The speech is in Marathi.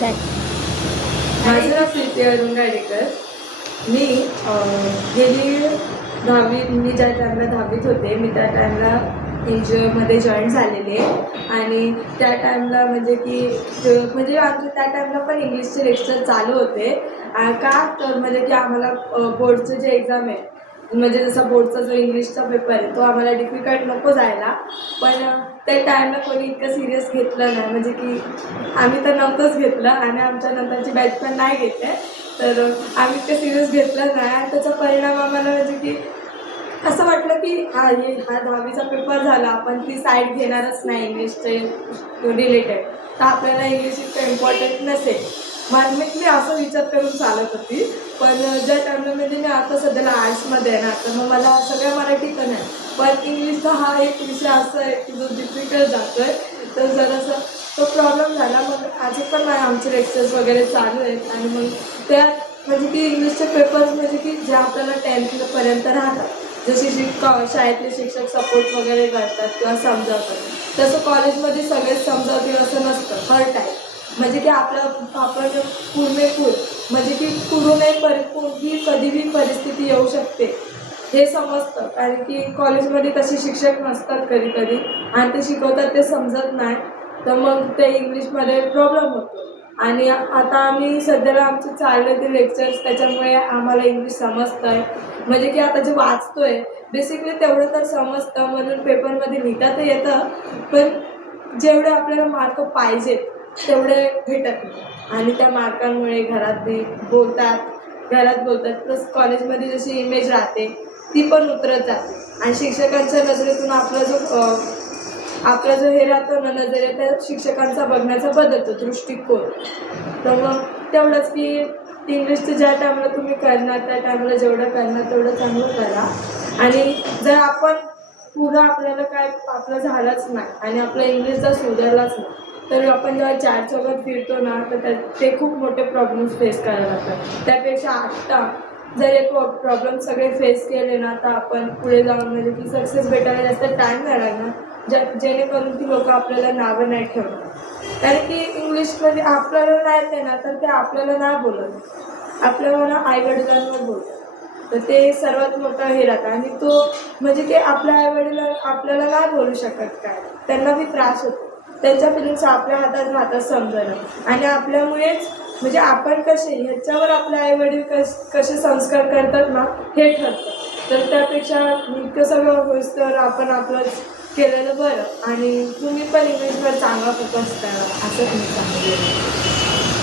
कशा आहेत? माझं नाव प्रीती अरुण गाडेकर. मी गेली 10वी मी ज्या टाईमला 10वीत होते मी त्या टाईमला NGOमध्ये जॉईन झालेले आणि त्या टाईमला म्हणजे की म्हणजे आमच्या त्या टाईमला पण इंग्लिशचे लेक्चर चालू होते. का तर म्हणजे की आम्हाला बोर्डचं जे एक्झाम आहे म्हणजे जसा बोर्डचा जो इंग्लिशचा पेपर आहे तो आम्हाला डिफिकल्ट नको जायला, पण त्या टाईमला कोणी इतकं सिरियस घेतलं नाही. म्हणजे की आम्ही तर नव्हतंच घेतलं आणि आमच्या नंतरची बॅच पण नाही घेतले, तर आम्ही इतकं सिरियस घेतलं नाही आणि त्याचा परिणाम आम्हाला म्हणजे की असं वाटलं की हा 10वीचा पेपर झाला, आपण ती साईड घेणारच नाही इंग्लिशचे रिलेटेड, तर आपल्याला इंग्लिश इतकं इम्पॉर्टंट नसेल. मी असं विचार करून चालत होती. पण ज्या टाईमला म्हणजे मी आता सध्याला आर्ट्समध्ये आहे ना, तर मग मला सगळ्या मराठीत नाही, पण इंग्लिशचा हा एक विषय असा आहे की जो डिफिकल्ट जातो आहे, तर जरासा तो प्रॉब्लेम झाला. मग अजून पण आमचे लेक्चर्स वगैरे चालू आहेत आणि मग त्या म्हणजे की इंग्लिशचे पेपर्स म्हणजे की जे आपल्याला 10th राहतात, जसे शाळेतले शिक्षक सपोर्ट वगैरे करतात किंवा समजावतात, तसं कॉलेजमध्ये सगळेच समजावतील असं नसतं हर टाईम. म्हणजे की आपण पूर्णपूर म्हणजे की कोणतीही कधीही परिस्थिती येऊ शकते हे समजतं, कारण की कॉलेजमध्ये तसे शिक्षक नसतात कधी कधी आणि ते शिकवतात ते समजत नाही, तर मग ते इंग्लिशमध्ये प्रॉब्लेम होतो. आणि आता आम्ही सध्याला आमचे चालले ते लेक्चर्स, त्याच्यामुळे आम्हाला इंग्लिश समजतं आहे. म्हणजे की आता जे वाचतोय बेसिकली तेवढं तर समजतं, म्हणून पेपरमध्ये लिहिता तर येतं, पण जेवढे आपल्याला मार्क पाहिजेत तेवढे भेटत नाही आणि त्या मार्कांमुळे घरात बोलतात प्लस कॉलेजमध्ये जशी इमेज राहते ती पण उतरत जाते आणि शिक्षकांच्या नजरेतून आपला जो हे राहतो ना नजरेत, त्या शिक्षकांचा बघण्याचा बदलतो दृष्टिकोन. तर मग तेवढंच की इंग्लिशचं ज्या टाईमला तुम्ही करणार त्या टाईमला जेवढं करणार तेवढं चांगलं करा. आणि जर आपण आपल्याला काय आपलं झालंच नाही आणि आपला इंग्लिश जर सुधारलाच नाही, तर आपण जेव्हा चार चौघात फिरतो ना तर ते खूप मोठे प्रॉब्लेम्स फेस करायला लागतात. त्यापेक्षा आत्ता जर हे प्रॉब्लेम सगळे फेस केले ना तर आपण पुढे जाऊन म्हणजे की सक्सेस भेटायला जास्त टाईम नाही लागणार, जेणेकरून ती लोक आपल्याला नावं नाही ठेवणार. कारण की इंग्लिशमध्ये आपल्याला नाही येते ना तर ते आपल्याला नाही बोलत, आपल्याला आईवडिलांवर बोलतात, तर ते सर्वात मोठा हे राहतं. आणि तो म्हणजे की आपल्या आईवडिला आपल्याला नाही बोलू शकत, काय त्यांना बी त्रास होतो, त्यांच्या फिलिंग्स आपल्या हातात राहतात समजणं. आणि आपल्यामुळेच म्हणजे आपण कसे ह्याच्यावर आपले आईवडील कसे संस्कार करतात ना हे ठरतं. तर त्यापेक्षा इतकं सगळं होईस तर आपण आपलं केलेलं बरं. आणि तुम्ही पण इंग्लिशवर चांगला फोकस करा असं मी सांगते.